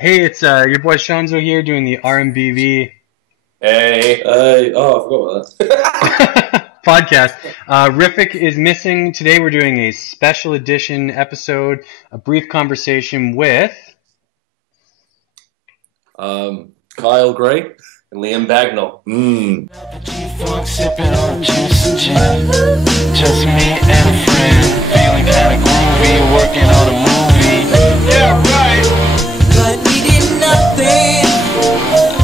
Hey, it's your boy Shanzo here doing the RMBV Hey, hey, oh, I forgot about podcast. Riffic is missing. Today we're doing a special edition episode, a brief conversation with... that. Kyle Gray. And Liam Bagnal. Sipping on juice and gin. Just me and a friend. Feeling kinda groovy. Working on a movie. Yeah, right. But we did nothing.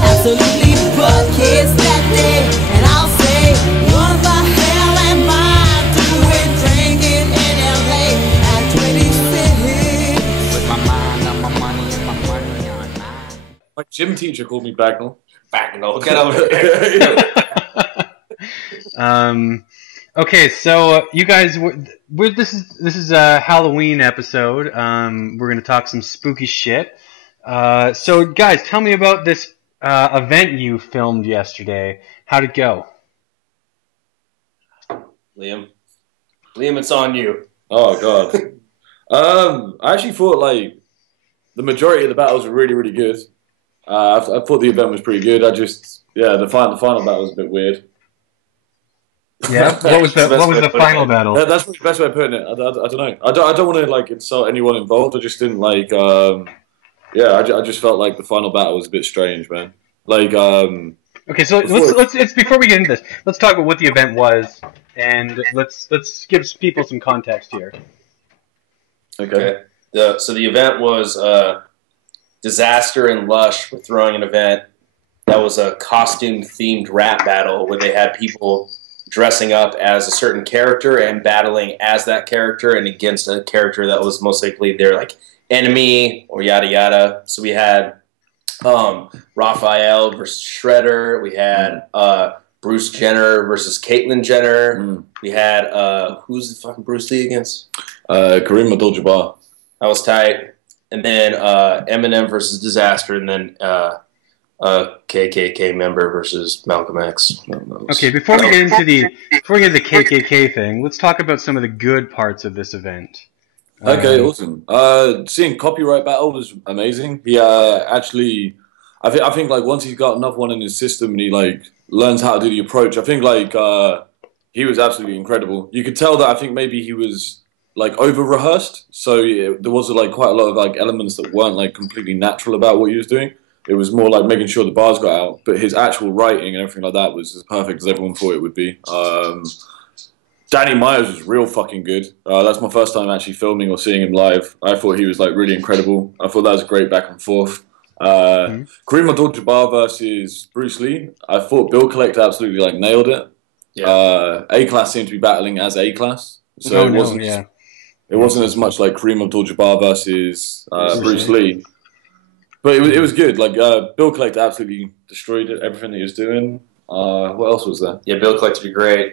Absolutely but kids that day. And I'll say, what the hell am I doing drinking in LA at 26? With my mind on my money and my money on mine. My gym teacher called me Bagnall. Bagnal, get over here. Okay, so you guys, this is a Halloween episode. We're gonna talk some spooky shit. So guys, tell me about this event you filmed yesterday. How'd it go? Liam, it's on you. Oh god. I actually thought like the majority of the battles were really, really good. I thought the event was pretty good. The final battle was a bit weird. Yeah. What was the final battle? That's the best way of putting it. I don't know. I don't want to like insult anyone involved. I just didn't like. I just felt like the final battle was a bit strange, man. Like. Okay, so let's before we get into this, let's talk about what the event was, and let's give people some context here. Okay. So the event was Dizaster and Lush were throwing an event that was a costume-themed rap battle where they had people dressing up as a certain character and battling as that character and against a character that was most likely their like enemy or yada yada. So we had Raphael versus Shredder. We had Bruce Jenner versus Caitlyn Jenner. We had who's the fucking Bruce Lee against? Kareem Abdul-Jabbar. That was tight. And then Eminem versus Dizaster, and then KKK member versus Malcolm X. Okay, before we get into the KKK thing, let's talk about some of the good parts of this event. Okay, awesome. Seeing Copyright Battle was amazing. He actually, I think like once he's got enough one in his system and he like learns how to do the approach, I think like he was absolutely incredible. You could tell that I think maybe he was like over rehearsed, so there was like quite a lot of like elements that weren't like completely natural about what he was doing. It was more like making sure the bars got out, but his actual writing and everything like that was as perfect as everyone thought it would be. Danny Myers was real fucking good. That's my first time actually filming or seeing him live. I thought he was like really incredible. I thought that was a great back and forth. Kareem Abdul-Jabbar versus Bruce Lee. I thought Bill Collector absolutely like nailed it. Yeah. A-Class seemed to be battling as A-Class, so it wasn't as much like Kareem Abdul-Jabbar versus Bruce Lee. But it was good. Like Bill Collector absolutely destroyed everything that he was doing. What else was there? Yeah, Bill Collector did great.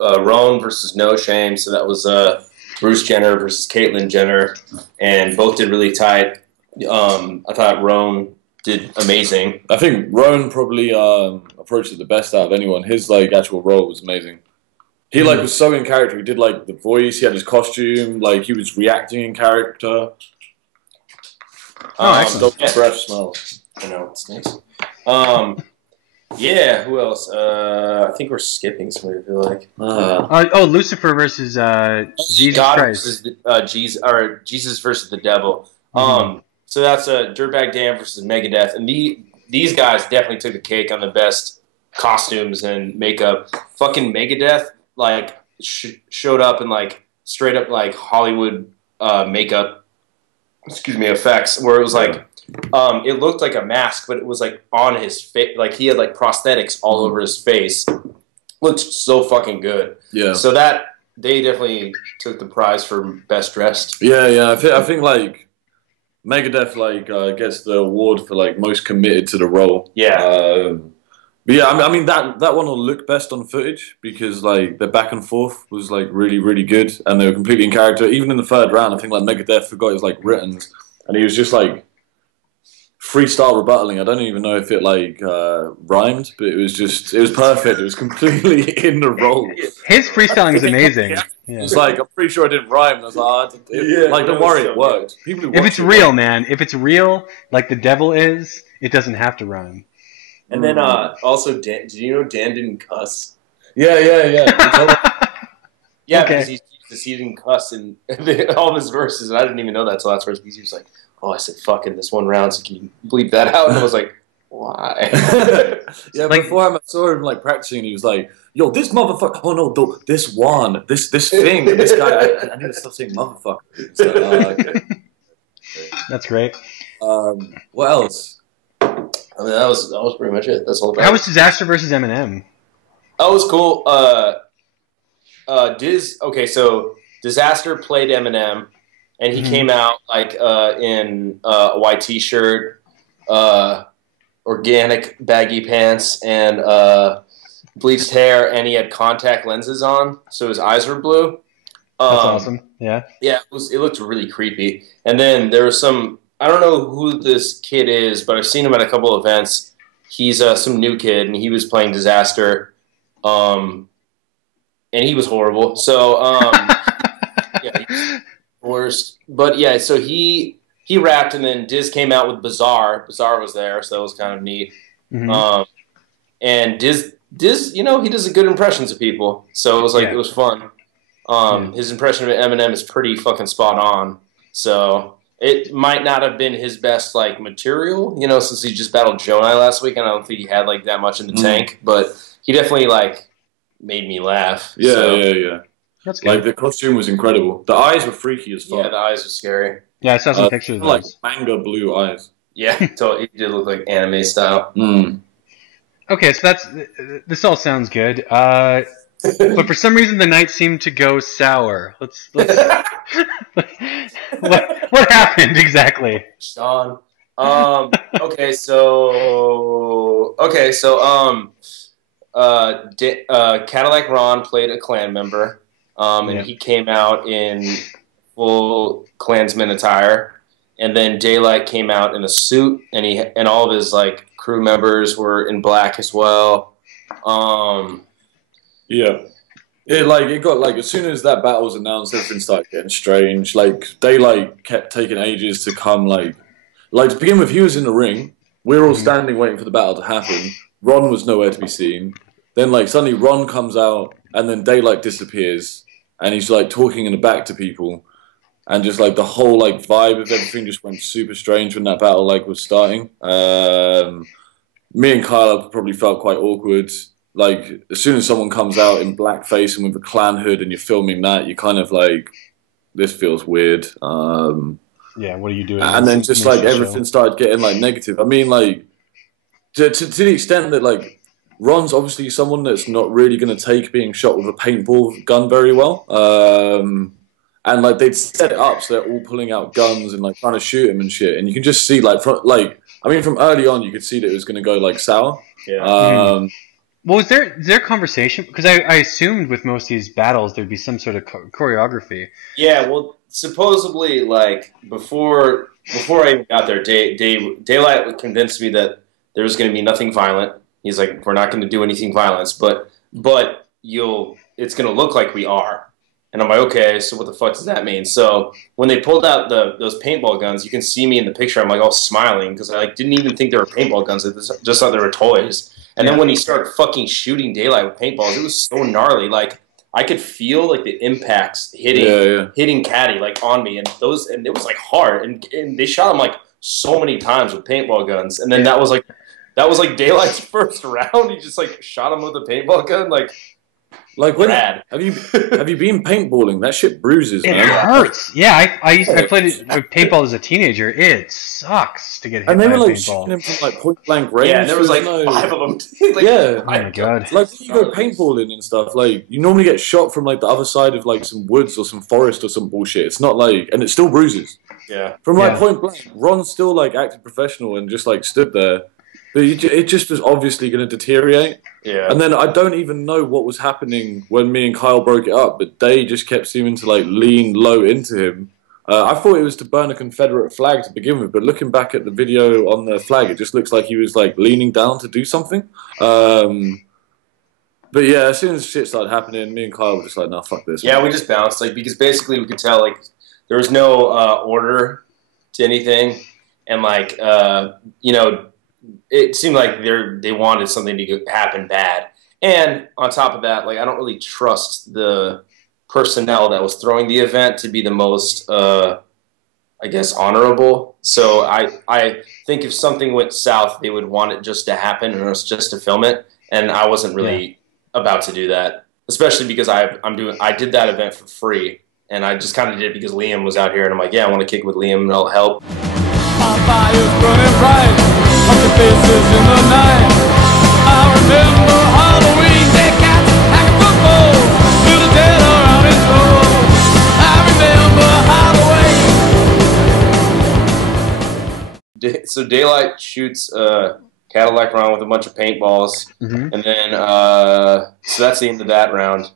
Roan versus No Shame. So that was Bruce Jenner versus Caitlyn Jenner, and both did really tight. I thought Roan did amazing. I think Roan probably approached it the best out of anyone. His like actual role was amazing. He like was so in character. He did like the voice. He had his costume. Like he was reacting in character. Excellent. Fresh smells. I know, it's nice. Yeah, who else? I think we're skipping somebody, I feel like. Lucifer versus Jesus God Christ. Versus, Jesus versus the Devil. So that's Dirtbag Dan versus Megadeth. And these guys definitely took the cake on the best costumes and makeup. Fucking Megadeth, like, showed up in, like, straight up, like, Hollywood makeup, effects, where it was like, it looked like a mask, but it was like on his face. Like he had like prosthetics all over his face. Looked so fucking good. Yeah. So that they definitely took the prize for best dressed. Yeah. I think like Megadeth like gets the award for like most committed to the role. Yeah. But yeah, I mean that one will look best on footage because like the back and forth was like really, really good, and they were completely in character. Even in the third round, I think like Megadeth forgot his like written, and he was just like freestyle rebuttaling. I don't even know if it like rhymed, but it was perfect. It was completely in the role. His freestyling is amazing. Yeah. It's like, I'm pretty sure I didn't rhyme. And I was like, don't worry, it worked. People who If watch it's real, man, if it's real, like the devil is, it doesn't have to rhyme. And then also, Dan, did you know Dan didn't cuss? Yeah. Yeah, Okay. because he didn't cuss in all of his verses, and I didn't even know that till last verse because he was like, "Oh, I said fuck in this one round, so can you bleep that out?" And I was like, "Why?" Yeah, Like- before I saw him like practicing, he was like, "Yo, this motherfucker! Oh no, this one, this thing, this guy. I need to stop saying motherfucker." So, okay. That's great. What else? I mean, that was pretty much it. That's all. How was Dizaster versus Eminem? Oh, it was cool. Okay, so Dizaster played Eminem, and he came out like in a white T-shirt, organic baggy pants, and bleached hair, and he had contact lenses on, so his eyes were blue. That's awesome. Yeah. Yeah, it looked really creepy. And then there was some, I don't know who this kid is, but I've seen him at a couple of events. He's some new kid, and he was playing Dizaster. And he was horrible. So, yeah, he was worst. But yeah, so he rapped, and then Diz came out with Bizarre. Bizarre was there, so that was kind of neat. Mm-hmm. And Diz, you know, he does good impressions of people, so it was like Yeah. it was fun. His impression of Eminem is pretty fucking spot on. So it might not have been his best like material, you know, since he just battled Jonai last week, and I don't think he had like that much in the tank. But he definitely like made me laugh. Yeah, so. yeah. That's good. Like the costume was incredible. The eyes were freaky as fuck. Yeah, the eyes were scary. Yeah, I saw some pictures of like those. manga blue eyes. Yeah, so it did look like anime style. Okay, so this all sounds good. But for some reason, the night seemed to go sour. Let's what happened exactly? Sean. Okay, so Cadillac Ron played a Klan member, and he came out in full Klansman attire. And then Daylight came out in a suit, and all of his like crew members were in black as well. Yeah. It got like as soon as that battle was announced, everything started getting strange. Like Daylight kept taking ages to come. Like to begin with, he was in the ring. We were all standing waiting for the battle to happen. Ron was nowhere to be seen. Then like suddenly Ron comes out, and then Daylight disappears, and he's like talking in the back to people, and just like the whole like vibe of everything just went super strange when that battle like was starting. Me and Kyle probably felt quite awkward. Like, as soon as someone comes out in blackface and with a clan hood and you're filming that, you kind of like, this feels weird. Yeah, what are you doing? And then just like everything started getting like negative. I mean, like, to the extent that like, Ron's obviously someone that's not really going to take being shot with a paintball gun very well. And like, they'd set it up so they're all pulling out guns and like trying to shoot him and shit. And you can just see like, from early on, you could see that it was going to go like sour. Yeah. Well, is there conversation? Because I assumed with most of these battles there'd be some sort of choreography. Yeah, well, supposedly, like before I even got there, Daylight convinced me that there was going to be nothing violent. He's like, we're not going to do anything violent, but it's going to look like we are. And I'm like, okay, so what the fuck does that mean? So when they pulled out those paintball guns, you can see me in the picture. I'm like all smiling because I like didn't even think they were paintball guns. I just thought they were toys. And then when he started fucking shooting Daylight with paintballs, it was so gnarly. Like I could feel like the impacts hitting Caddy like on me, and it was like hard. And they shot him like so many times with paintball guns. And then that was like Daylight's first round. He just like shot him with a paintball gun. Like when have you been paintballing? That shit bruises, It man. hurts. Yeah, I played it with paintball as a teenager. It sucks to get hit And they by were a like paintball. shooting him from like point blank range. Yeah, and there was like no... 5 of them. Oh my god. Like when you go paintballing and stuff, like you normally get shot from like the other side of like some woods or some forest or some bullshit. It's not like, and it still bruises. Yeah. From like point blank, Ron still like acted professional and just like stood there. But it just was obviously going to deteriorate. Yeah. And then I don't even know what was happening when me and Kyle broke it up, but they just kept seeming to like lean low into him. I thought it was to burn a Confederate flag to begin with, but looking back at the video on the flag, it just looks like he was like leaning down to do something. But yeah, as soon as shit started happening, me and Kyle were just like, "No, fuck this." Yeah, man. we just bounced, like, because basically we could tell, like, there was no order to anything, and like, you know, it seemed like they wanted something to happen bad. And on top of that, like, I don't really trust the personnel that was throwing the event to be the most, I guess, honorable. So I think if something went south, they would want it just to happen and us just to film it. And I wasn't really about to do that, especially because I did that event for free, and I just kind of did it because Liam was out here, and I'm like, yeah, I want to kick with Liam and I'll help. Our fire's burning bright, up the faces in the night. I remember Halloween, dead cats, hack a football, little dead around his road. I remember Halloween. So Daylight shoots Cadillac round with a bunch of paintballs, and then so that's the end of that round.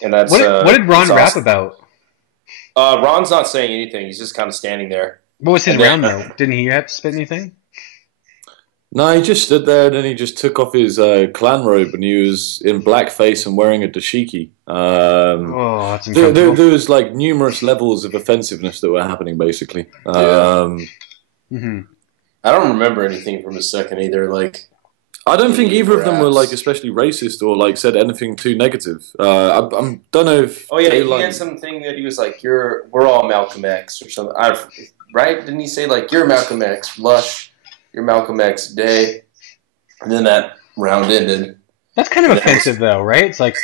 And that's What did Ron rap about? Ron's not saying anything. He's just kind of standing there. What was his round though? Didn't he have to spit anything? No, he just stood there and then he just took off his clan robe and he was in blackface and wearing a dashiki. Oh, that's incredible. There was like numerous levels of offensiveness that were happening, basically. I don't remember anything from his second either. Like, I don't think either of them were like especially racist or like said anything too negative. I don't know if. Oh yeah, he had something that he was like, we're all Malcolm X or something. Right? Didn't he say like, you're Malcolm X, Lush, you're Malcolm X, Day, and then that round ended. That's kind of offensive though, right? It's like,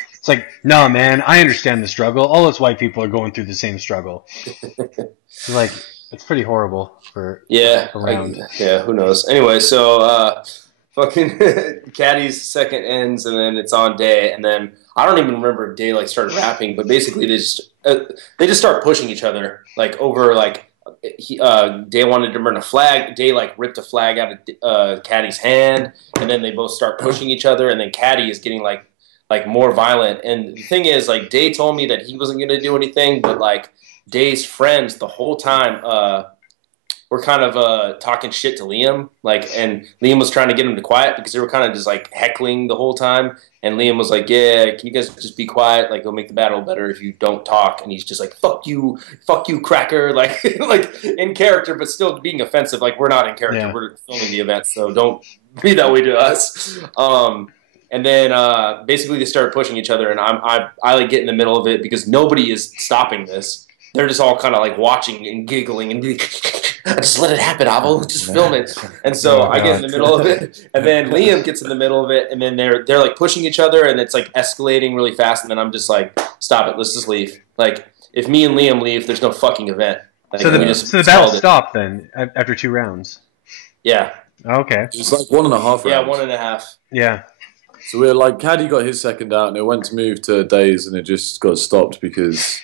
no, man, I understand the struggle. All us white people are going through the same struggle. It's like, it's pretty horrible for around. Who knows? Anyway, so fucking Caddy's second ends, and then it's on Day, and then I don't even remember if Day like started rapping, but basically they just start pushing each other like over like Day wanted to burn a flag. Day like ripped a flag out of Caddy's hand, and then they both start pushing each other, and then Caddy is getting like more violent. And the thing is, like, Day told me that he wasn't gonna do anything, but like Day's friends the whole time were kind of talking shit to Liam, like, and Liam was trying to get him to quiet because they were kind of just like heckling the whole time. And Liam was like, "Yeah, can you guys just be quiet? Like, it'll make the battle better if you don't talk." And he's just like, "Fuck you, cracker!" Like, like in character, but still being offensive. Like, we're not in character; we're filming the event, so don't be that way to us. And then basically they started pushing each other, and I like get in the middle of it because nobody is stopping this. They're just all kind of like watching and giggling and just let it happen, Avo. Just film it. And so I get in the middle of it, and then Liam gets in the middle of it, and then they're like pushing each other, and it's like escalating really fast. And then I'm just like, stop it, let's just leave. Like, if me and Liam leave, there's no fucking event. Like, so the battle stopped then after 2 rounds. Yeah. Okay. It's like 1.5 rounds. Yeah, 1.5. Yeah. So we're like, Caddy got his second out, and it went to move to Days, and it just got stopped because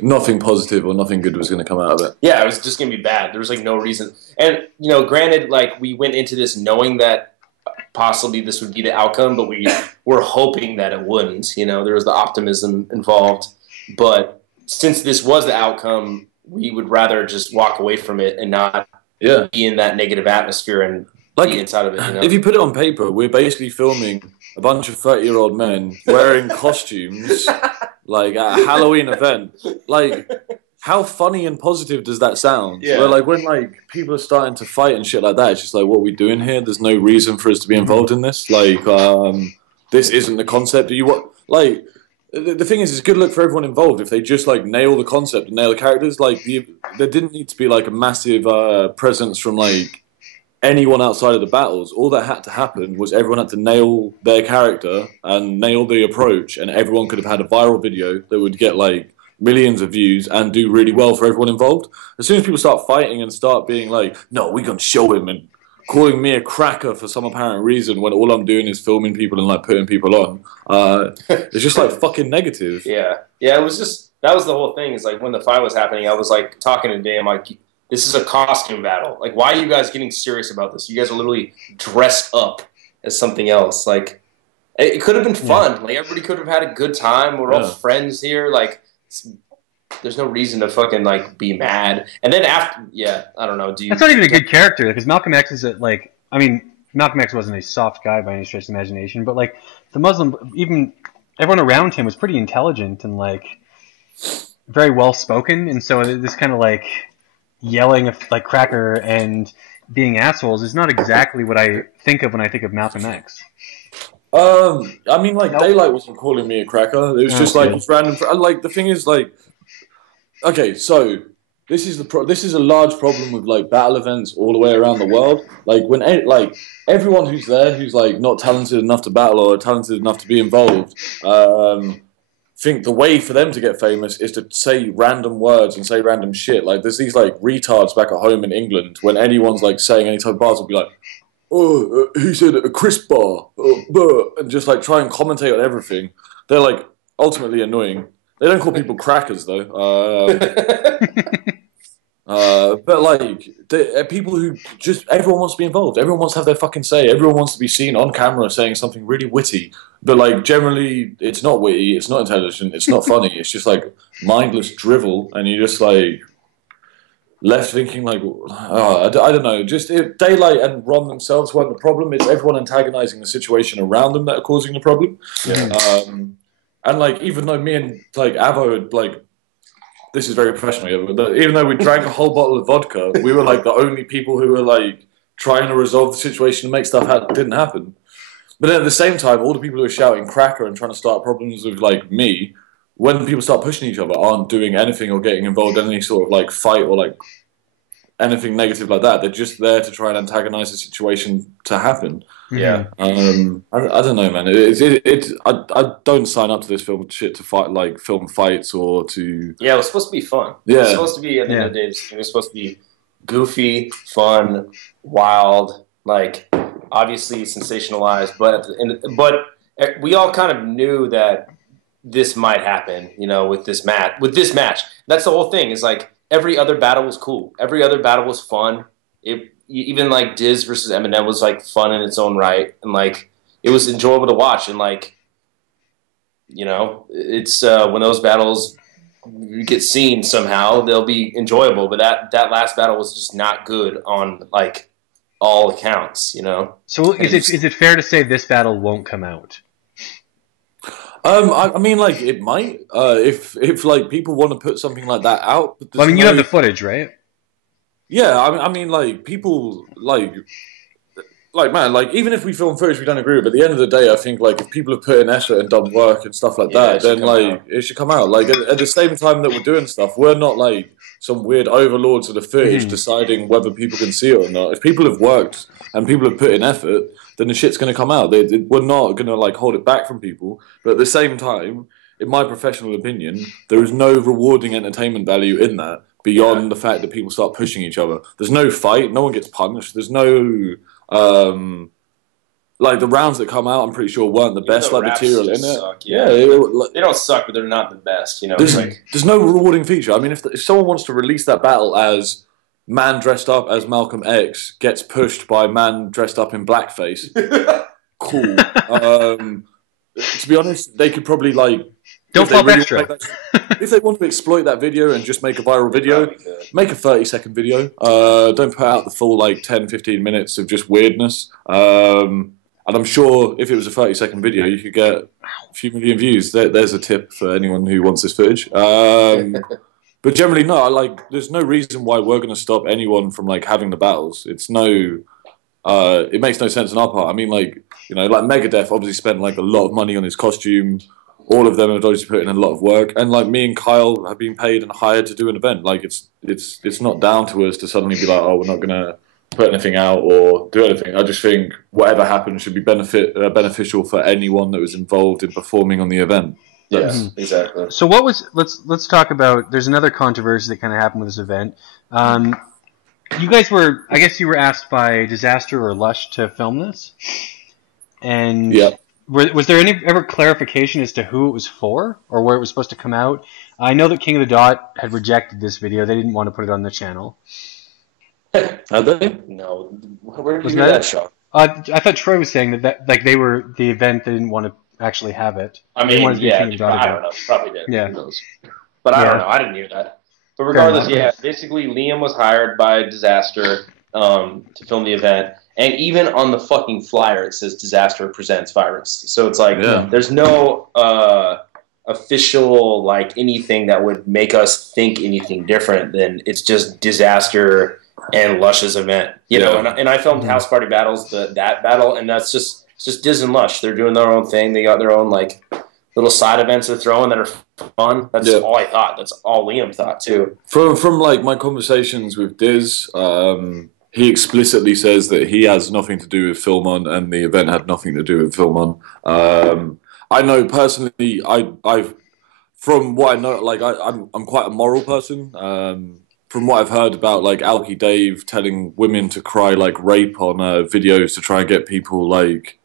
nothing positive or nothing good was going to come out of it. Yeah, it was just going to be bad. There was like no reason. And, you know, granted, like, we went into this knowing that possibly this would be the outcome, but we were hoping that it wouldn't. You know, there was the optimism involved. But since this was the outcome, we would rather just walk away from it and not be in that negative atmosphere and be inside of it. You know? If you put it on paper, we're basically filming a bunch of 30-year-old men wearing costumes, like at a Halloween event. Like, how funny and positive does that sound? Yeah. Where, like, when like people are starting to fight and shit like that, it's just like, what are we doing here? There's no reason for us to be involved in this. Like, this isn't the concept. Like, the thing is, it's good luck for everyone involved if they just like nail the concept and nail the characters. Like, there didn't need to be like a massive presence from like anyone outside of the battles. All that had to happen was everyone had to nail their character and nail the approach, and everyone could have had a viral video that would get like millions of views and do really well for everyone involved. As soon as people start fighting and start being like, no, we're going to show him, and calling me a cracker for some apparent reason when all I'm doing is filming people and like putting people on, it's just like fucking negative. Yeah, it was just, that was the whole thing. Is like when the fight was happening, I was like talking to Dan, like, this is a costume battle. Like, why are you guys getting serious about this? You guys are literally dressed up as something else. Like, it could have been fun. Like, everybody could have had a good time. We're all friends here. Like, there's no reason to fucking like be mad. And then after, I don't know. That's not even a good character because Malcolm X is Malcolm X wasn't a soft guy by any stretch of the imagination, but like the Muslim, even everyone around him was pretty intelligent and like very well spoken, and so this kind of like yelling like cracker and being assholes is not exactly what I think of when I think of Malcolm X. I mean, like, Daylight wasn't calling me a cracker. It was just like it's random. Like, the thing is, like, okay, so this is a large problem with like battle events all the way around the world. Like when everyone who's there who's like not talented enough to battle or talented enough to be involved, think the way for them to get famous is to say random words and say random shit. Like there's these like retards back at home in England when anyone's like saying any type of bars will be like, oh, he said a crisp bar, and just like try and commentate on everything. They're like ultimately annoying. They don't call people crackers though. But like people who just everyone wants to be involved. Everyone wants to have their fucking say. Everyone wants to be seen on camera saying something really witty. But like generally, it's not witty. It's not intelligent. It's not funny. It's just like mindless drivel, and you just like left thinking like, I don't know. Just if Daylight and Ron themselves weren't the problem. It's everyone antagonizing the situation around them that are causing the problem. Yeah. And like even though me and like Avo had like. This is very professional, but even though we drank a whole bottle of vodka, we were like the only people who were like trying to resolve the situation and make stuff didn't happen. But then at the same time, all the people who are shouting cracker and trying to start problems with like me, when people start pushing each other, aren't doing anything or getting involved in any sort of like fight or like anything negative like that. They're just there to try and antagonize the situation to happen. Yeah. I don't know, man. I don't sign up to this film shit to fight like film fights or to. Yeah, it was supposed to be fun. Yeah. It was supposed to be at the end of the day. It was supposed to be goofy, fun, wild. Like obviously sensationalized, but we all kind of knew that this might happen. You know, with this match. That's the whole thing. Is like every other battle was cool. Every other battle was fun. Even like Diz versus Eminem was like fun in its own right, and like it was enjoyable to watch. And like, you know, it's when those battles get seen somehow, they'll be enjoyable. But that last battle was just not good on like all accounts, you know. So is it fair to say this battle won't come out? I mean, like it might if like people want to put something like that out. But well, I mean, you have the footage, right? Yeah, I mean, like people like man, like even if we film footage we don't agree with, but at the end of the day, I think like if people have put in effort and done work and stuff like that, then like it should come out. Like at the same time that we're doing stuff, we're not like some weird overlords of the footage deciding whether people can see it or not. If people have worked and people have put in effort, then the shit's going to come out. We're not going to like hold it back from people, but at the same time, in my professional opinion, there is no rewarding entertainment value in that. Beyond the fact that people start pushing each other. There's no fight, no one gets punished. There's no like the rounds that come out, I'm pretty sure weren't the best like material in it. Suck, yeah. They don't suck, but they're not the best, you know. There's no rewarding feature. I mean, if someone wants to release that battle as man dressed up as Malcolm X gets pushed by man dressed up in blackface, cool. To be honest, they could probably like don't flop extra. If they want to exploit that video and just make a viral video, make a 30-second video. Don't put out the full like 10, 15 minutes of just weirdness. And I'm sure if it was a 30-second video, you could get a few million views. There's a tip for anyone who wants this footage. But generally, no. Like, there's no reason why we're going to stop anyone from like having the battles. It's no. It makes no sense on our part. I mean, like you know, like Megadeth obviously spent like a lot of money on his costume. All of them have obviously put in a lot of work, and like me and Kyle have been paid and hired to do an event. Like it's not down to us to suddenly be like, oh, we're not gonna put anything out or do anything. I just think whatever happens should be beneficial for anyone that was involved in performing on the event. Yes, exactly. So what was let's talk about. There's another controversy that kind of happened with this event. You guys were, I guess, you were asked by Dizaster or Lush to film this, and yeah. Was there any ever clarification as to who it was for or where it was supposed to come out? I know that King of the Dot had rejected this video; they didn't want to put it on the channel. Had they? No. Where did you get that shot? I thought Troy was saying that like they were the event; they didn't want to actually have it. I mean, I don't know. Probably did. Yeah. Who knows? But I don't Yeah. know. I didn't hear that. But regardless, enough. basically Liam was hired by Dizaster to film the event. And even on the fucking flyer, it says Dizaster presents Virus. So it's like there's no official like anything that would make us think anything different than it's just Dizaster and Lush's event. You know, and I filmed House Party Battles, that battle, and that's just it's just Diz and Lush. They're doing their own thing. They got their own like little side events they're throwing that are fun. That's all I thought. That's all Liam thought too. From like my conversations with Diz, he explicitly says that he has nothing to do with Film On, and the event had nothing to do with Film On. I know personally, I've from what I know, like I'm quite a moral person. From what I've heard about like Alky Dave telling women to cry like rape on videos to try and get people like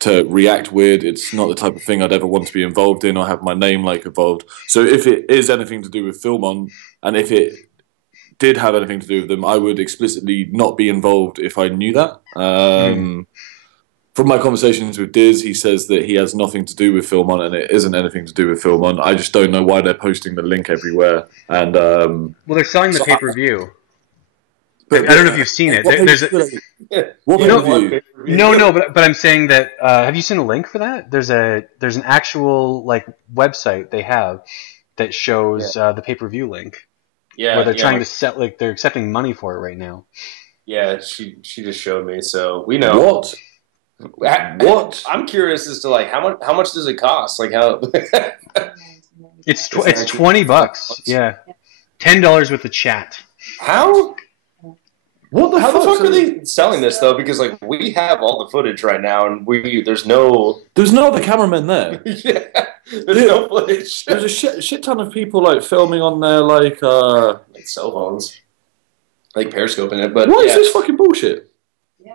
to react weird, it's not the type of thing I'd ever want to be involved in or have my name like involved. So if it is anything to do with Film On, and if it did have anything to do with them, I would explicitly not be involved if I knew that. From my conversations with Diz, he says that he has nothing to do with Film On, and it isn't anything to do with Film On. I just don't know why they're posting the link everywhere. And well, they're selling the pay-per-view. But I don't know if you've seen it. There's what pay-per-view? No, but I'm saying that. Have you seen a link for that? There's an actual like website they have that shows the pay-per-view link. Yeah, where they're trying to set like they're accepting money for it right now. Yeah, she just showed me, so we know. What? I'm curious as to like how much does it cost? Like how? It's $20. Yeah, $10 with the chat. How? What the How fuck? the fuck are they selling this though? Because like we have all the footage right now, and there's no other cameramen there. there's no footage. There's a shit ton of people like filming on their like cell phones, like periscoping it. But what is this fucking bullshit? Yeah.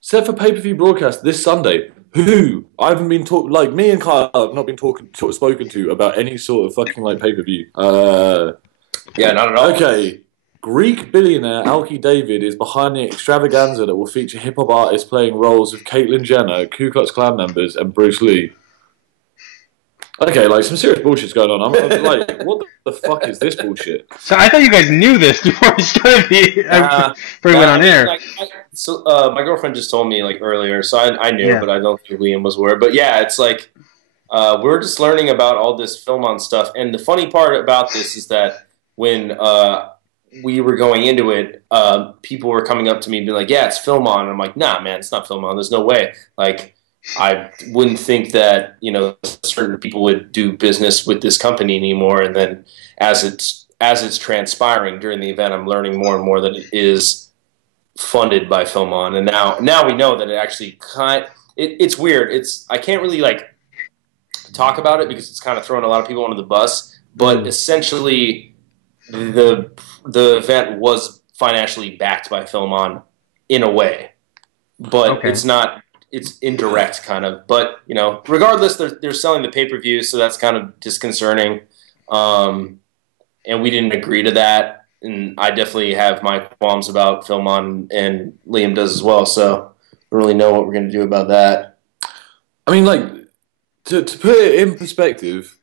Set for pay-per-view broadcast this Sunday. Who? I haven't been like me and Kyle have not been spoken to about any sort of fucking like pay-per-view. Yeah, not at all. Okay. Greek billionaire Alky David is behind the extravaganza that will feature hip-hop artists playing roles of Caitlyn Jenner, Ku Klux Klan members, and Bruce Lee. Okay, like some serious bullshit's going on. I'm like, what the fuck is this bullshit? So I thought you guys knew this before we started before we went on air. So my girlfriend just told me like earlier, so I knew, but I don't think Liam was aware. But yeah, it's like we're just learning about all this Film On stuff, and the funny part about this is that when we were going into it, people were coming up to me and being like, "Yeah, it's Film On." And I'm like, "Nah, man, it's not Film On. There's no way." Like, I wouldn't think that certain people would do business with this company anymore. And then as it's transpiring during the event, I'm learning more and more that it is funded by Film On. And now we know that it actually it's weird. I can't really like talk about it because it's kind of throwing a lot of people under the bus. But essentially, the event was financially backed by Film On in a way, but it's not. It's indirect, kind of. But regardless, they're selling the pay-per-view, so that's kind of disconcerting. And we didn't agree to that. And I definitely have my qualms about Film On, and Liam does as well. So I don't really know what we're going to do about that. I mean, like to put it in perspective.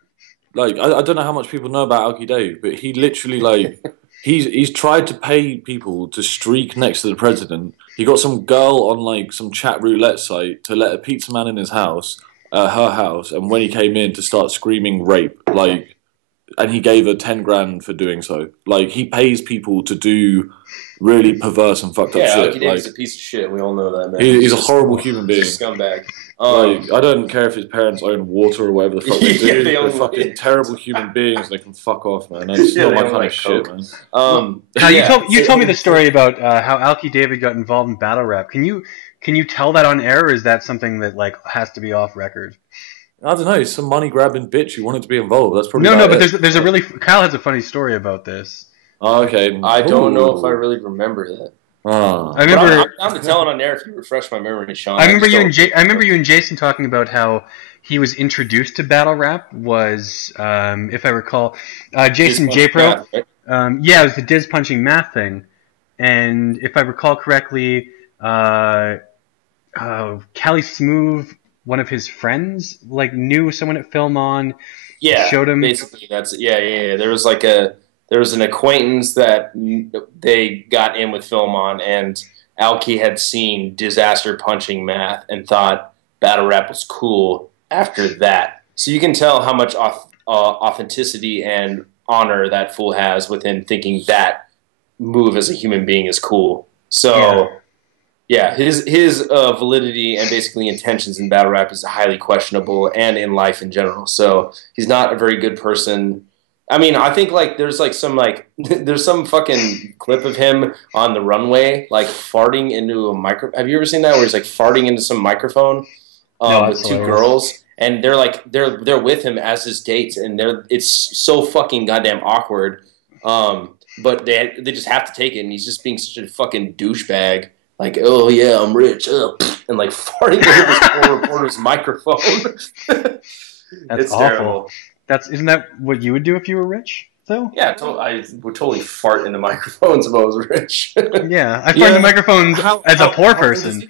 Like, I don't know how much people know about Alky Dave, but he literally, like, he's tried to pay people to streak next to the president. He got some girl on, like, some chat roulette site to let a pizza man in his house, her house, and when he came in to start screaming rape, like, and he gave her 10 grand for doing so. Like, he pays people to do really perverse and fucked up shit. Alky Dave's a piece of shit. We all know that, man. He's a horrible human being. He's a scumbag. Like, I don't care if his parents own water or whatever the fuck they do. They're fucking terrible human beings. They can fuck off, man. That's not my kind of shit, man. You told me the story about how Alky David got involved in battle rap. Can you tell that on air, or is that something that like has to be off record? I don't know. Some money grabbing bitch who wanted to be involved. That's probably but there's a really Kyle has a funny story about this. Oh, okay. I don't know if I really remember that. I remember. I'm to tell it on air if you refresh my memory, Sean. I remember you and Jason talking about how he was introduced to battle rap. Was if I recall, Jason J Pro. Right? Yeah, it was the Diz punching math thing, and if I recall correctly, Cali Smooth, one of his friends, like knew someone at Film On, Yeah, showed him. basically that's yeah. There was an acquaintance that they got in with film on, and Alki had seen Dizaster punching Math and thought battle rap was cool after that. So you can tell how much authenticity and honor that fool has within thinking that move as a human being is cool. So yeah, his validity and basically intentions in battle rap is highly questionable, and in life in general. So he's not a very good person. I mean, I think there's some fucking clip of him on the runway farting into a micro. Have you ever seen that where he's farting into some microphone with two girls, and they're with him as his dates, and it's so fucking goddamn awkward. But they just have to take it, and he's just being such a fucking douchebag. Oh yeah, I'm rich, and farting into this poor reporter's microphone. That's awful. Terrible. Isn't that what you would do if you were rich, though? Yeah, I would totally fart into microphones if I was rich. Yeah, I fart into microphones as a poor person.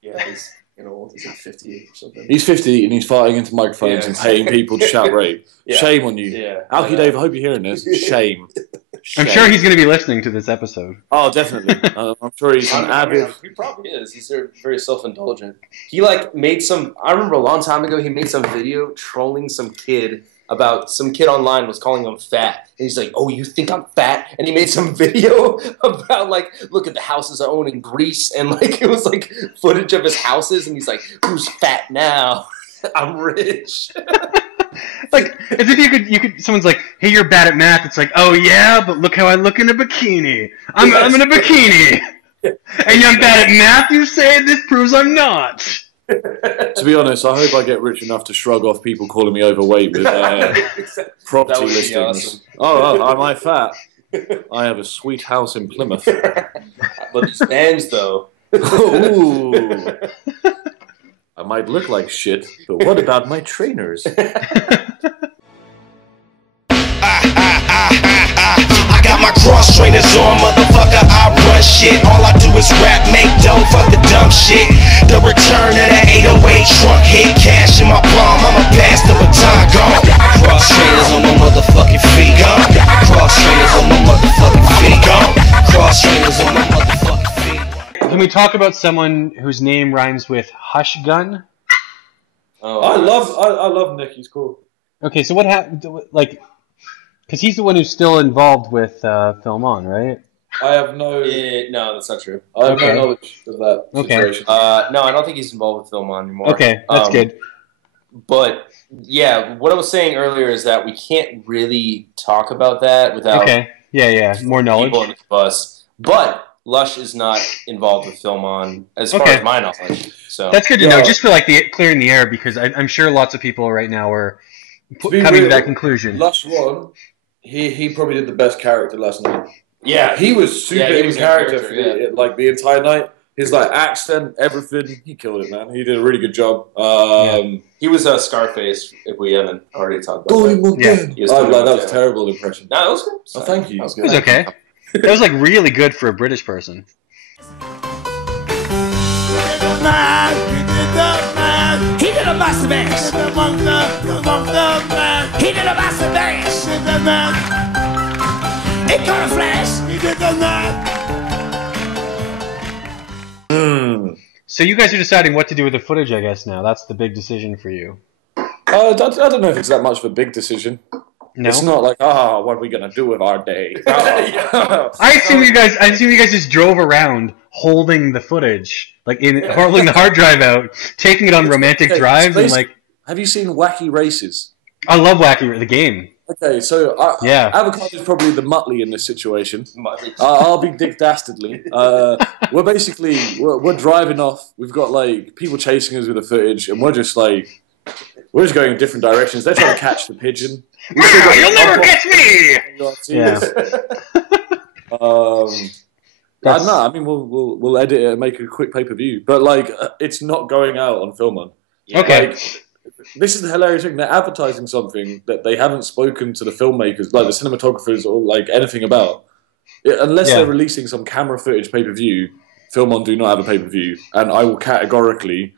Yeah, he's old. He's 50 or something. He's 50 and he's farting into microphones and paying people to shout rape. Yeah. Shame on you. Yeah. Alki Dave, I hope you're hearing this. Shame. I'm sure he's going to be listening to this episode. Oh, definitely. I'm sure he's an avid... He probably is. He's very self-indulgent. He made some... I remember a long time ago he made some video trolling some kid about... Some kid online was calling him fat. And he's like, oh, you think I'm fat? And he made some video about, look at the houses I own in Greece. And, it was, footage of his houses. And he's like, who's fat now? I'm rich. As if you could. Someone's like, "Hey, you're bad at math." It's like, "Oh yeah, but look how I look in a bikini. I'm in a bikini, and I'm bad at math. You say this proves I'm not." To be honest, I hope I get rich enough to shrug off people calling me overweight with property listings. Awesome. Oh, am I fat? I have a sweet house in Plymouth. But these bands, though. Ooh. I might look like shit, but what about my trainers? I got my cross trainers on, motherfucker, I run shit. All I do is rap, make dough, fuck the dumb shit. The return of that 808 trunk hit, cash in my palm, I'ma pass the baton, gone. Cross trainers on my motherfucking feet, gone. Cross trainers on my motherfucking feet, gone. Cross trainers on my motherfucking feet. Can we talk about someone whose name rhymes with Hush Gun? Oh, I love Nick, he's cool. Okay, so what happened? Because he's the one who's still involved with Film On, right? I have no... no, that's not true. I have no knowledge of that situation. No, I don't think he's involved with Film On anymore. Okay, that's good. But, yeah, what I was saying earlier is that we can't really talk about that without... Okay, yeah, more knowledge. People in the bus. But Lush is not involved with Film On, as far as my knowledge. So that's good to know, just for clearing the air, because I'm sure lots of people right now are coming to that conclusion. Lush won. He probably did the best character last night. Yeah, he was super in character for the entire night. His accent, everything, he killed it, man. He did a really good job. He was Scarface, if we haven't already talked about that. Yeah. That was a terrible impression. No, it was good. Oh, thank you. That was It good. was okay. That was really good for a British person. He did a massive ass. He did a massive ass. It got a flash. He did the So you guys are deciding what to do with the footage, I guess, now. That's the big decision for you. I don't know if it's that much of a big decision. No? It's not like, what are we gonna do with our day? I assume you guys just drove around holding the footage, holding the hard drive out, taking it on romantic drives, and Have you seen Wacky Races? I love Wacky the game. Okay, so Avocado is probably the Muttley in this situation. I'll be Dick Dastardly. We're driving off. We've got people chasing us with the footage, and we're just going in different directions. They're trying to catch the pigeon. You'll never catch me! Yeah. I don't know. I mean, we'll edit it and make a quick pay-per-view, but it's not going out on Film On. Okay. This is the hilarious thing. They're advertising something that they haven't spoken to the filmmakers, the cinematographers, or anything about. Unless they're releasing some camera footage pay-per-view, Film On do not have a pay-per-view, and I will categorically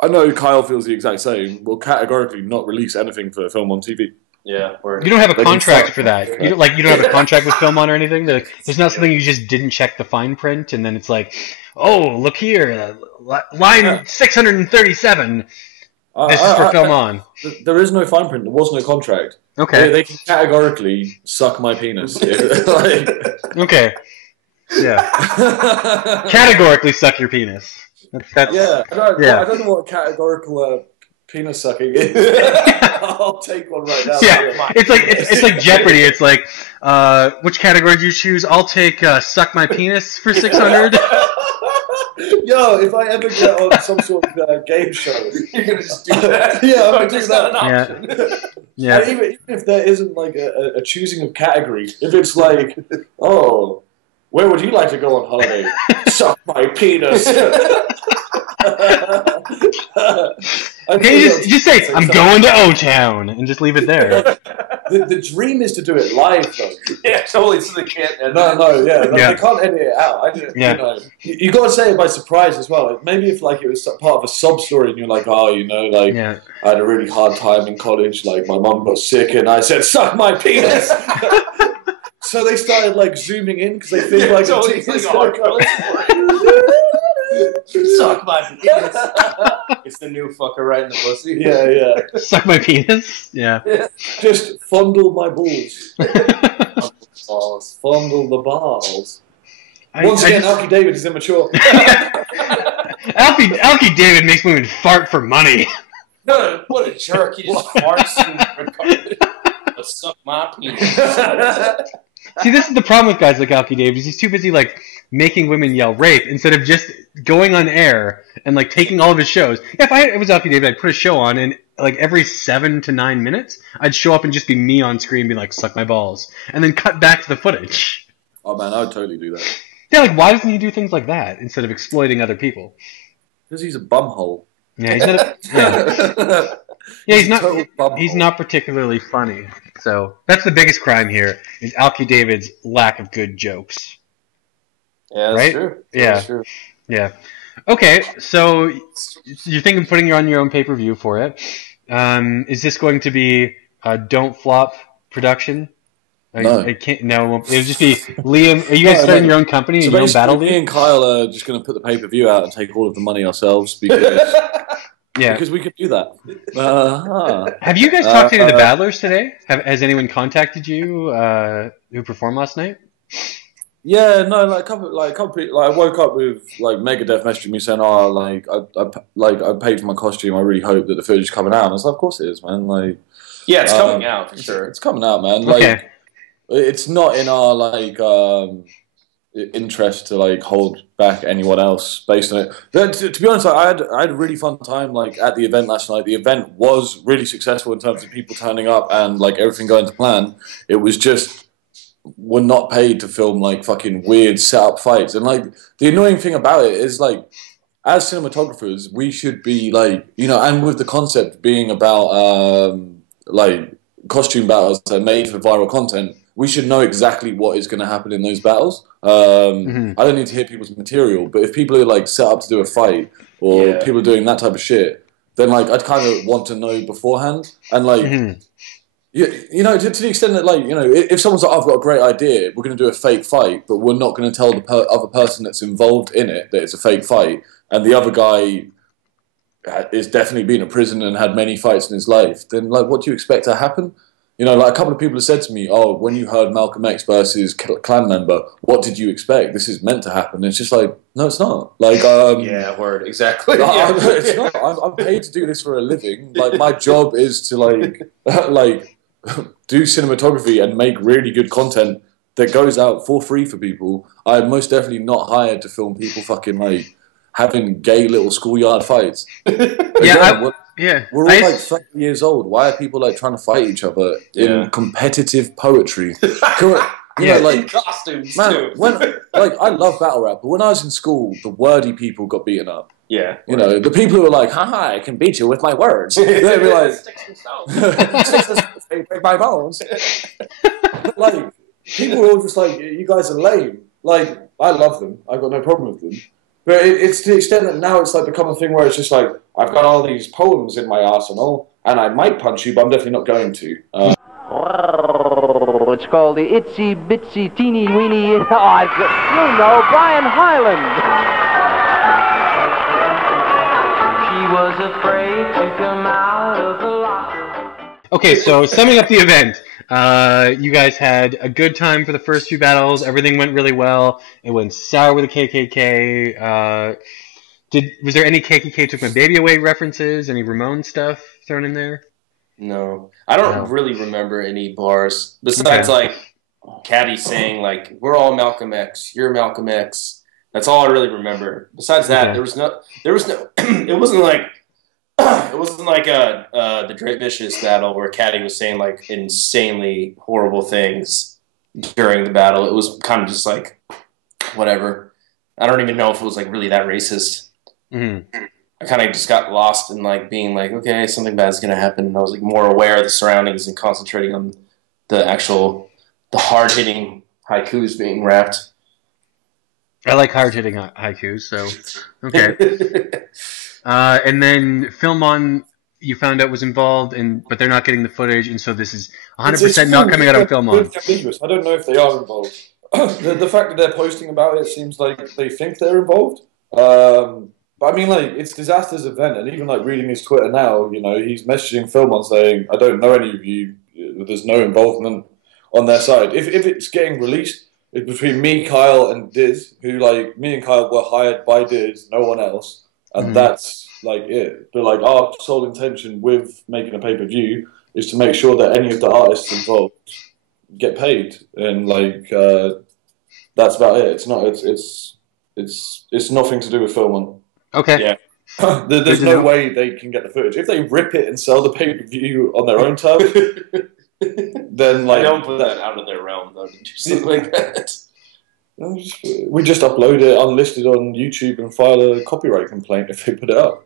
I know Kyle feels the exact same. Will categorically not release anything for film on TV. Yeah, You don't have a They can contract start- for that. You don't have a contract with Film On or anything. There's not something you just didn't check the fine print, and then it's like, oh, look here, line 637. This is for Film On. There is no fine print. There was no contract. Okay. They can categorically suck my penis. Like, Okay. Yeah. Categorically suck your penis. That's yeah. Yeah. I don't know what categorical penis sucking is. I'll take one right now. Yeah, it's like Jeopardy. It's like, which category do you choose? I'll take suck my penis for 600. Yo, if I ever get on some sort of game show, You're gonna just do that. yeah, I'm gonna do Just not that. an option. Yeah. And even if there isn't like a choosing of category, if it's like, oh, where would you like to go on holiday? Suck my penis. Okay, just say I'm going to O-Town and just leave it there. The dream is to do it live, though. Yeah, totally. So they can't. Yeah, they can't edit it out. You got to say it by surprise as well. Like, maybe if like it was part of a sob story, and you're like, oh, I had a really hard time in college. Like my mum got sick, and I said, "Suck my penis." So they started like zooming in because they think like totally, a it's like a hardcore Suck my penis. It's the new fucker right in the pussy. Yeah. Suck my penis. Yeah. Just fondle my balls. Balls. Fondle the balls. Once again, Alfie David is immature. Alfie David makes women fart for money. No, what a jerk. He just farts and but suck my penis. See, this is the problem with guys like Alfie David. He's too busy like making women yell rape instead of just going on air and like taking all of his shows. If it was Alfie David, I'd put a show on, and like every 7 to 9 minutes, I'd show up and just be me on screen, and be like, "Suck my balls," and then cut back to the footage. Oh man, I would totally do that. Yeah, like why doesn't he do things like that instead of exploiting other people? Because he's a bumhole. Yeah, he's not. Yeah, he's not. total bumhole. He's not particularly funny. So that's the biggest crime here: is Alfie David's lack of good jokes. Yeah, that's Right? true. Yeah. That's true. Yeah. Okay, so you're thinking of putting on your own pay-per-view for it. Is this going to be a Don't Flop production? No. It can't. No, it'll just be Liam. Are you guys starting your own company So and your own battle basically, me league? and Kyle are just going to put the pay-per-view out and take all of the money ourselves because Yeah. because we could do that. Uh-huh. Have you guys talked to any of the battlers today? Has anyone contacted you who performed last night? Yeah, no, like a couple people, like I woke up with like Megadeth messaging me saying, "Oh, like I paid for my costume. I really hope that the footage is coming out." And I was like, "Of course it is, man. Like, Yeah, it's coming out for sure. It's coming out, man. Like, Okay. it's not in our like interest to like hold back anyone else based on it. To be honest, I had a really fun time like at the event last night. The event was really successful in terms of people turning up and like everything going to plan. It was just we're not paid to film like fucking weird setup fights. And like the annoying thing about it is like as cinematographers we should be like, you know, and with the concept being about like costume battles that are made for viral content, we should know exactly what is going to happen in those battles. I don't need to hear people's material, but if people are like set up to do a fight or people are doing that type of shit, then like I'd kind of want to know beforehand. And like you know, to the extent that, like, you know, if someone's like, I've got a great idea, we're going to do a fake fight, but we're not going to tell the other person that's involved in it that it's a fake fight, and the other guy is definitely been in prison and had many fights in his life, then, like, what do you expect to happen? You know, like, a couple of people have said to me, oh, when you heard Malcolm X versus clan member, what did you expect? This is meant to happen. And it's just like, no, it's not. Like, yeah, word, exactly. It's not. I'm paid to do this for a living. Like, my job is to, like, do cinematography and make really good content that goes out for free for people. I'm most definitely not hired to film people fucking like having gay little schoolyard fights. We're all like 30 years old. Why are people like trying to fight each other in competitive poetry? You know, like costumes man, too. when like I love battle rap, but when I was in school, the wordy people got beaten up. Yeah, you know, the people who were like, haha, I can beat you with my words. They'd be like, break my bones. But, like, people were all just like, you guys are lame. Like, I love them. I've got no problem with them. But it's to the extent that now it's like become a thing where it's just like, I've got all these poems in my arsenal, and I might punch you, but I'm definitely not going to. It's called the Itsy Bitsy Teeny Weeny. You know, Brian Hyland. She was afraid to come out of the locker. Okay, so summing up the event, you guys had a good time for the first few battles. Everything went really well. It went sour with the KKK. Was there any KKK Took My Baby Away references? Any Ramon stuff thrown in there? No, I don't really remember any bars besides like Caddy saying like we're all Malcolm X, you're Malcolm X. That's all I really remember. Besides that, there was no. It wasn't like the Dre Vicious battle where Caddy was saying like insanely horrible things during the battle. It was kind of just like whatever. I don't even know if it was like really that racist. Mm-hmm. I kind of just got lost in like being like, okay, something bad's gonna happen, and I was like more aware of the surroundings and concentrating on the hard hitting haikus being rapped. I like hard hitting haikus, so okay. And then Film On, you found out was involved, but they're not getting the footage, and so this is 100% not coming out on Film On. I don't know if they are involved. The fact that they're posting about it seems like they think they're involved. But I mean, like, it's Dizaster's event, and even like reading his Twitter now, you know, he's messaging Film On saying, "I don't know any of you. There's no involvement on their side." If it's getting released, it's between me, Kyle, and Diz, who like me and Kyle were hired by Diz, no one else, and that's like it. But like our sole intention with making a pay-per-view is to make sure that any of the artists involved get paid, and like that's about it. It's not. It's nothing to do with Film On. Okay. Yeah. There's no way they can get the footage. If they rip it and sell the pay-per-view on their own terms, then like... I don't put that out of their realm, though, to do something like that. We just upload it unlisted on YouTube and file a copyright complaint if they put it up.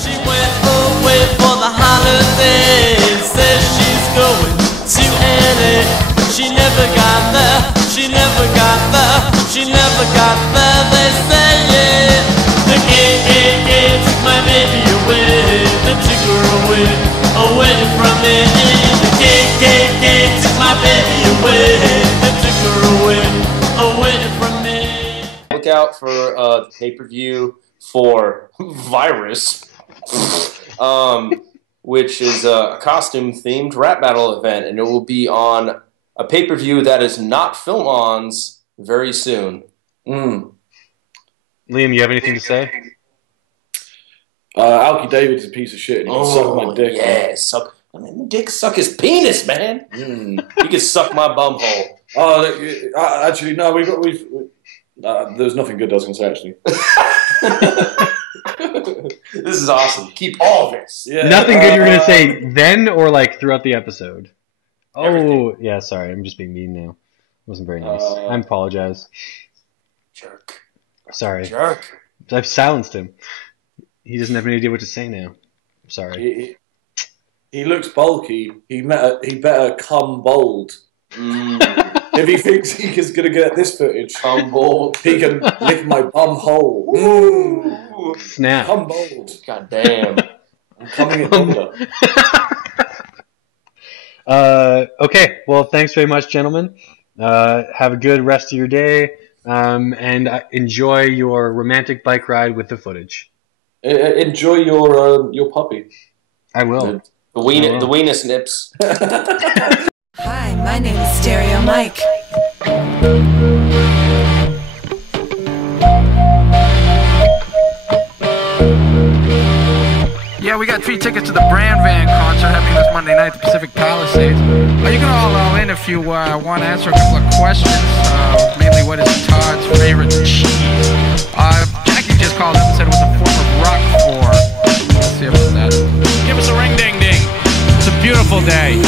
She went away for the holidays, says she's going to LA. She never got there, she never got there, she never got there, they say yeah. The KKK took my baby away, they took her away from me. The KKK took my baby away, they took her away from me. Look out for the pay-per-view for Virus, which is a costume-themed rap battle event, and it will be on a pay-per-view that is not Film On's very soon. Liam, you have anything to say? Alki David's a piece of shit, and he can suck my dick. Yeah, dick suck his penis, man. He can suck my bum hole. Oh, actually, no, there's nothing good I was going to say, actually. This is awesome. Keep all this. Yeah. Nothing good you were going to say then or like throughout the episode? Everything. Oh, yeah, sorry. I'm just being mean now. Wasn't very nice. I apologize. Jerk. Sorry. Jerk. I've silenced him. He doesn't have any idea what to say now. I'm sorry. He looks bulky. He better come bold. If he thinks he is going to get this footage, come bold. He can lick my bum hole. Snap. Come bold. God damn. I'm coming in thunder. Okay, well, thanks very much, gentlemen. Have a good rest of your day, and enjoy your romantic bike ride with the footage. Enjoy your puppy. I will. The weenus nips. Hi, my name is Stereo Mike. Yeah, we got 3 tickets to the Brand Van concert happening this Monday night at the Pacific Palisades. You can all in if you want to answer a couple of questions. Mainly, what is Todd's favorite cheese? Jackie just called up and said it was a form of Roquefort. Let's see about that. Give us a ring ding ding. It's a beautiful day.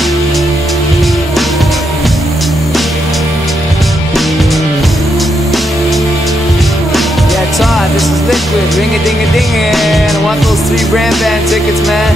Yeah, Todd, this is Liquid, ring-a-ding-a-ding-a, and I want those 3 Brand Van tickets, man.